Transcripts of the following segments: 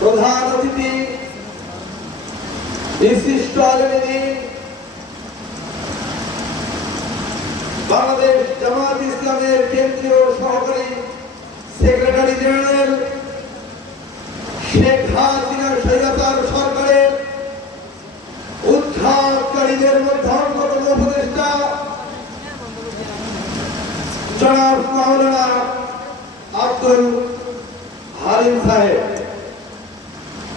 প্রধান অতিথি বিশিষ্ট আলমিনী বাংলাদেশ জামাত ইসলামের কেন্দ্রীয় সহকারী সেক্রেটারি জেনারেল শেখ হাসিনা সৈয়দার সরকারের উদ্ধারকারীদের মধ্যে অন্যতম উপদেষ্টা জনাব মাওলানা আব্দুল হালিম সাহেব।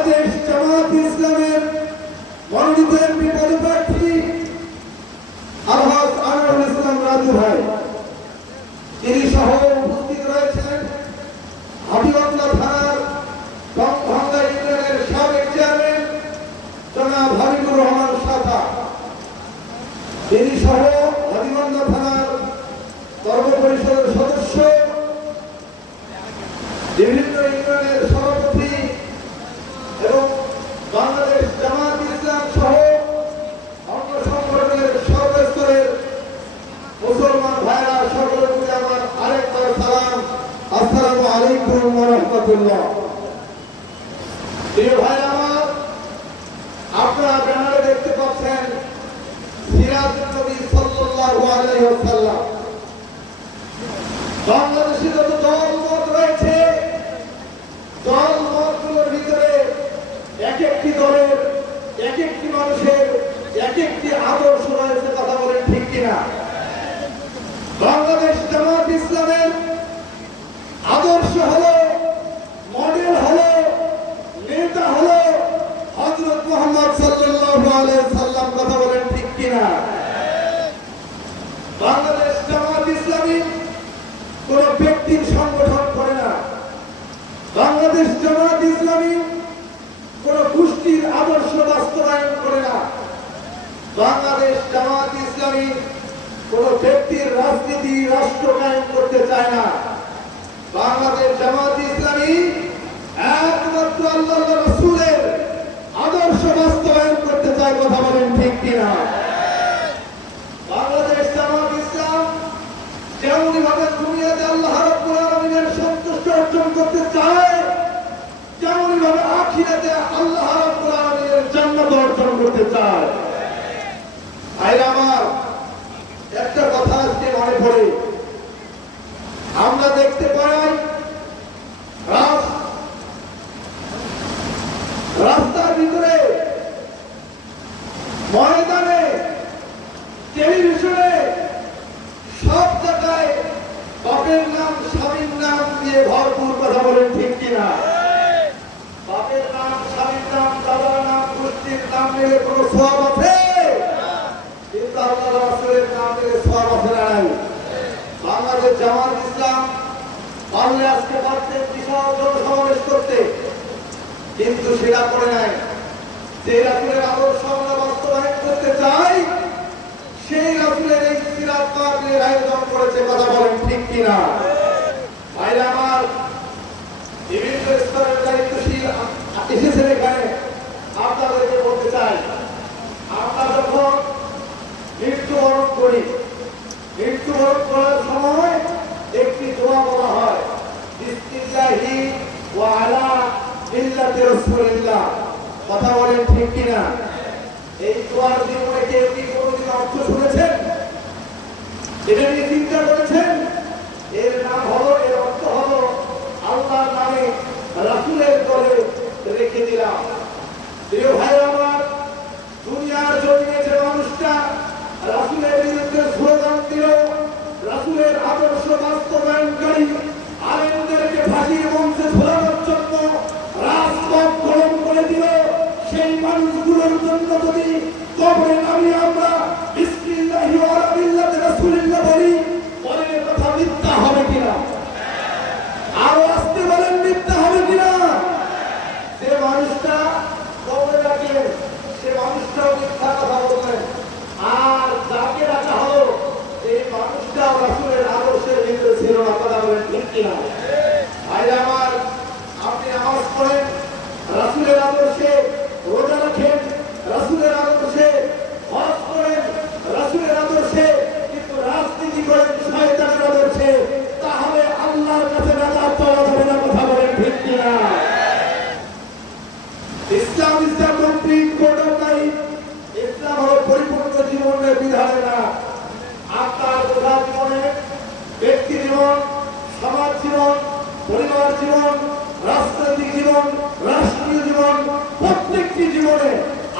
বাংলাদেশ জামাত ইসলামের মনোনীত এমপি পদপ্রার্থী আলহাজ আনোয়ারুল ইসলাম রাজু ভাই। তিনি সহ উপস্থিত রয়েছেন হাবিগঙ্গা থানার ভাঙ্গা ইউনিয়নের সাবেক চেয়ারম্যান জনাব হাবিবুর রহমান সাথা তিনি সহ হাবিগঙ্গা থানার কর্ম পরিষদের সদস্য। বিভিন্ন ইউনিয়নের সভাপতি আলাইকুম রহমতুল্লাহ প্রিয় ভাই আমার আপনারা ব্যানারে দেখতে পাচ্ছেন সিরাজ নবী সাল্লাল্লাহু আলাইহি ওয়াসাল্লাম বাংলাদেশে যত দল মত রয়েছে দল মতগুলোর ভিতরে এক একটি দলের এক একটি মানুষের এক একটি আদর্শ রয়েছে কথা বলেন ঠিক কিনা বাংলাদেশ জামাত ইসলামের আদর্শ হলো মডেল হলো নেতা হলো হযরত মুহাম্মদ সাল্লাল্লাহু আলাইহি সাল্লাম কথা বলেন ঠিক কিনা বাংলাদেশ জামাত ইসলামী কোন ব্যক্তির সংগঠন করে না বাংলাদেশ জামাত ইসলামী কোন গোষ্ঠীর আদর্শ বাস্তবায়ন করে না বাংলাদেশ জামাত ইসলামী কোন ব্যক্তির রাজনীতি, রাষ্ট্র কায়েম করতে চায় না। বাংলাদেশ জামাত ইসলামী একমাত্র আল্লাহ রসুলের আদর্শ বাস্তবায়ন করতে চায় কথা বলেন ঠিক কিনা? বাংলাদেশ জামাত ইসলাম যেমনই ভাবে দুনিয়াতে আল্লাহ রাব্বুল আলামিনের সন্তুষ্ট অর্জন করতে চায় তেমনই ভাবে আখিরাতে আল্লাহ রাব্বুল আলামিনের জান্নাত অর্জন করতে চায়। ভাইরা আমার একটা কথা আজকে মনে পড়ে। আমরা দেখতে পাই রাস্তার ভিতরে ময়দানে টেলিভিশনে সব জায়গায় বাপের নাম স্বামীর নাম দিয়ে ভরপুর কথা বলেন ঠিক কিনা? বাপের নাম স্বামীর নাম দাদার নাম গোষ্ঠীর নাম কোনো সব পারলে আজকে কিন্তু সেটা করে নাই। যে রাসুলের আদর্শ আমরা বাস্তবায়ন করতে চাই, সেই রাসুলের এই সিরাত আয়োজন করেছে, কথা বলেন ঠিক কিনা ভাইরা আমার বিভিন্ন স্তরের দায়িত্বশীল এসেছেন এখানে আপনাদেরকে বলতে চাই আমরা যখন মৃত্যুবরণ করি মৃত্যুবরণ করার সময় একটি দোয়া বলা হয় বিসমিল্লাহি ওয়া আলা মিল্লাতি রাসূলিল্লাহ কথা বলেন ঠিক কিনা এই দোয়ার জীবনে কেউ কি কোনোদিন অর্থ শুনেছেন এটা নিয়ে চিন্তা করেছেন? এর নাম হলো, এর অর্থ হলো, আল্লাহর নামে রাসূলের দলে রেখে দিলাম। প্রিয় ভাই আমার, দুনিয়ার জমিনে যে মানুষটা রাসূলের বিরুদ্ধে স্লোগান দিল, রাসূলের আদর্শ বাস্তবায়নকারী আলেমদেরকে ফাঁসির মঞ্চে ঝোলানোর জন্য রাজপথ গরম করে দিল। সেই মানুষগুলোর জন্য যদি কবরে নামিয়ে আমরা বিসমিল্লাহি ওয়া নজরুল ইসলাম ব্যক্তি জীবন, সমাজ জীবন, পরিবার জীবন, রাজনৈতিক জীবন, রাষ্ট্রীয় জীবন, প্রত্যেকটি জীবনে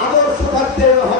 আদর্শ থাকতে হবে।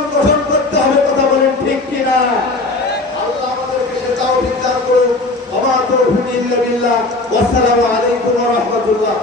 জীবন গঠন করতে হবে, কথা বলেন ঠিক কিনা? আল্লাহ আমাদেরকে সেটাও ঠিক করুন আমার প্রভু ইল্লা বিল্লাহ। ওয়াসসালামু আলাইকুম ওয়া রাহমাতুল্লাহ।